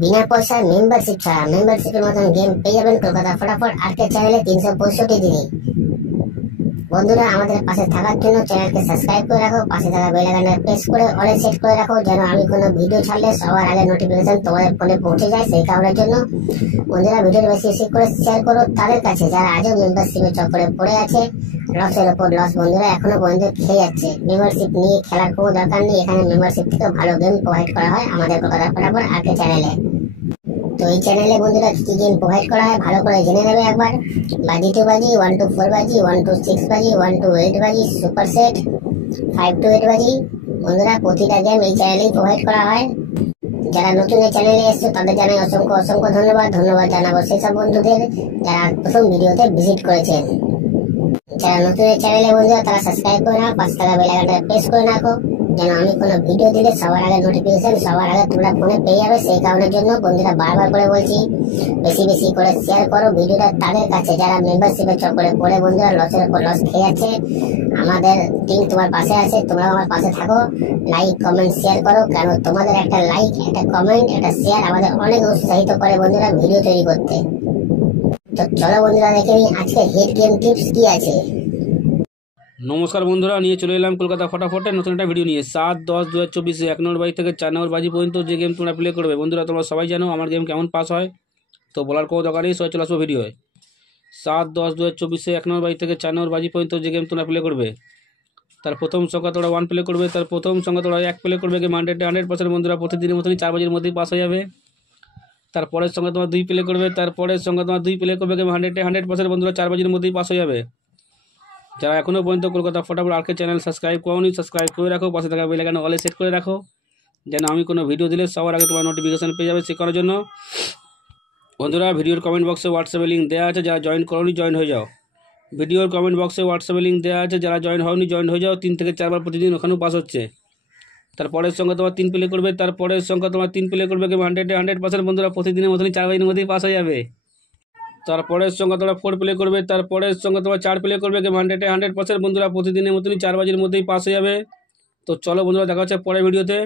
বিনা পয়সায় মেম্বারশিপ ছাড়া মেম্বারশিপের মতন গেম পেয়ে যাবেন কলকাতা ফটাফট আর্কেড চ্যানেলে 365 দিনে। বন্ধুরা, আমাদের পাশে থাকার জন্য চ্যানেলকে সাবস্ক্রাইব করে রাখো, পাশে থাকা বেল আইকনটা প্রেস করে অলে সেট করে রাখো, যেন আমি কোনো ভিডিও ছাড়লে সবার আগে নোটিফিকেশন তোমাদের ফোনে পৌঁছে যায়। সেই কারণের জন্য বন্ধুরা, ভিডিওটি বেশি বেশি করে শেয়ার করো তাদের কাছে যারা আজও মেম্বারশিপের চক্করে পড়ে আছে। লসের ওপর লস বন্ধুরা এখনো পর্যন্ত খেয়ে যাচ্ছে। মেম্বারশিপ নিয়ে খেলার কোনো দরকার নেই, এখানে মেম্বারশিপ থেকে ভালো গেম প্রোভাইড করা হয় আমাদের কলকাতা ফটাফট আর্কেড চ্যানেলে। তো এই চ্যানেলে বন্ধুরা কি গেম প্রোভাইড করা হয় ভালো করে জেনে নেবে একবার। বাজি 2 বাজি, 1 to 4 বাজি, 1 to 6 বাজি, 1 to 8 বাজি, সুপার সেট 5 to 8 বাজি। বন্ধুরা, প্রতিটা গেম এই চ্যানেলেই প্রোভাইড করা হয়। যারা নতুন এই চ্যানেলে এসছে তাদের জানাই অসংখ্য অসংখ্য ধন্যবাদ। ধন্যবাদ জানাবো সেসব বন্ধুদের যারা প্রথম ভিডিওতে ভিজিট করেছেন। যারা নতুন এই চ্যানেলে বন্ধুরা তারা সাবস্ক্রাইব করে নাও, পাশে থাকা বেল আইকনটা প্রেস করে রাখো, যেন আমি কোনো ভিডিও দিলে সবার আগে নোটিফিকেশন সবার আগে তোমরা ফোনে পেয়ে যাবে। সেই কারণের জন্য বন্ধুরা বারবার করে বলছি, বেশি বেশি করে শেয়ার করো ভিডিওটা তাদের কাছে যারা মেম্বারশিপের চক্করে পড়ে বন্ধুরা লসের উপর লস খেয়ে যাচ্ছে। আমাদের টিম তোমার পাশে আছে, তোমরাও আমার পাশে থাকো। লাইক কমেন্ট শেয়ার করো, কারণ তোমাদের একটা লাইক, একটা কমেন্ট, একটা শেয়ার আমাদের অনেক উৎসাহিত করে বন্ধুরা ভিডিও তৈরি করতে। তো চলো বন্ধুরা দেখে নিই আজকে হিট গেম টিপস কি আছে। নমস্কার বন্ধুরা, নিয়ে চলে এলাম কলকাতা ফটাফটের নতুন একটা ভিডিও নিয়ে। 7-10-2024 1 নম্বর বাজি থেকে 4 নম্বর বাজি পর্যন্ত যে গেম তোমরা প্লে করবে বন্ধুরা, তোমরা সবাই জানো আমার গেম কেমন পাস হয়, তো বলার কোনো দরকার নেই, সবাই চলে আসবো ভিডিওয়। 7-10-2024 1 নম্বর বাজি থেকে 4 নম্বর বাজি পর্যন্ত যে গেম তোমরা প্লে করবে, তার প্রথম সংখ্যা তোমরা 1 প্লে করবে, তার প্রথম সংখ্যা তোমরা 1 প্লে করবে। গেম 100% বন্ধুরা প্রতিদিনের মতনই 4 বাজির মধ্যেই পাস হয়ে যাবে। তারপরের সংখ্যা তোমার 2 প্লে করবে, তারপরের সংখ্যা তোমার 2 প্লে করবে। গেম 100% বন্ধুরা 4 বাজির মধ্যেই পাস হয়ে যাবে। যারা এখনও পর্যন্ত কলকাতা ফটাফট আর্কেড চ্যানেল সাবস্ক্রাইব করোনি, সাবস্ক্রাইব করে রাখো, পাশে থাকা বেল আইকন অলে সেট করে রাখো, যেন আমি কোনো ভিডিও দিলে সবার আগে তোমার নোটিফিকেশন পেয়ে যাবে। সে করার জন্য বন্ধুরা ভিডিওর কমেন্ট বক্সে হোয়াটসঅ্যাপে লিঙ্ক দেওয়া আছে, যারা জয়েন করোনি জয়েন হয়ে যাও। ভিডিওর কমেন্ট বক্সে হোয়াটসঅ্যাপে লিঙ্ক দেওয়া আছে, যারা জয়েন হওনি জয়েন হয়ে যাও। 3 থেকে 4 বার প্রতিদিন ওখানেও পাস হচ্ছে। তারপরের সংখ্যা তোমার 3 প্লে করবে, তারপরের সংখ্যা তোমার 3 প্লে করবে। গেম 100% বন্ধুরা প্রতিদিনের মতনই 4 বাজির মধ্যেই পাস হয়ে যাবে। তারপরের সংখ্যা তোমরা 4 প্লে করবে, তারপরের সংখ্যা তোমার 4 প্লে করবে। গেম 100% বন্ধুরা প্রতিদিনের মতনই 4 বাজির মধ্যেই পাস হয়ে যাবে। তো চলো বন্ধুরা দেখা হচ্ছে পরের ভিডিওতে।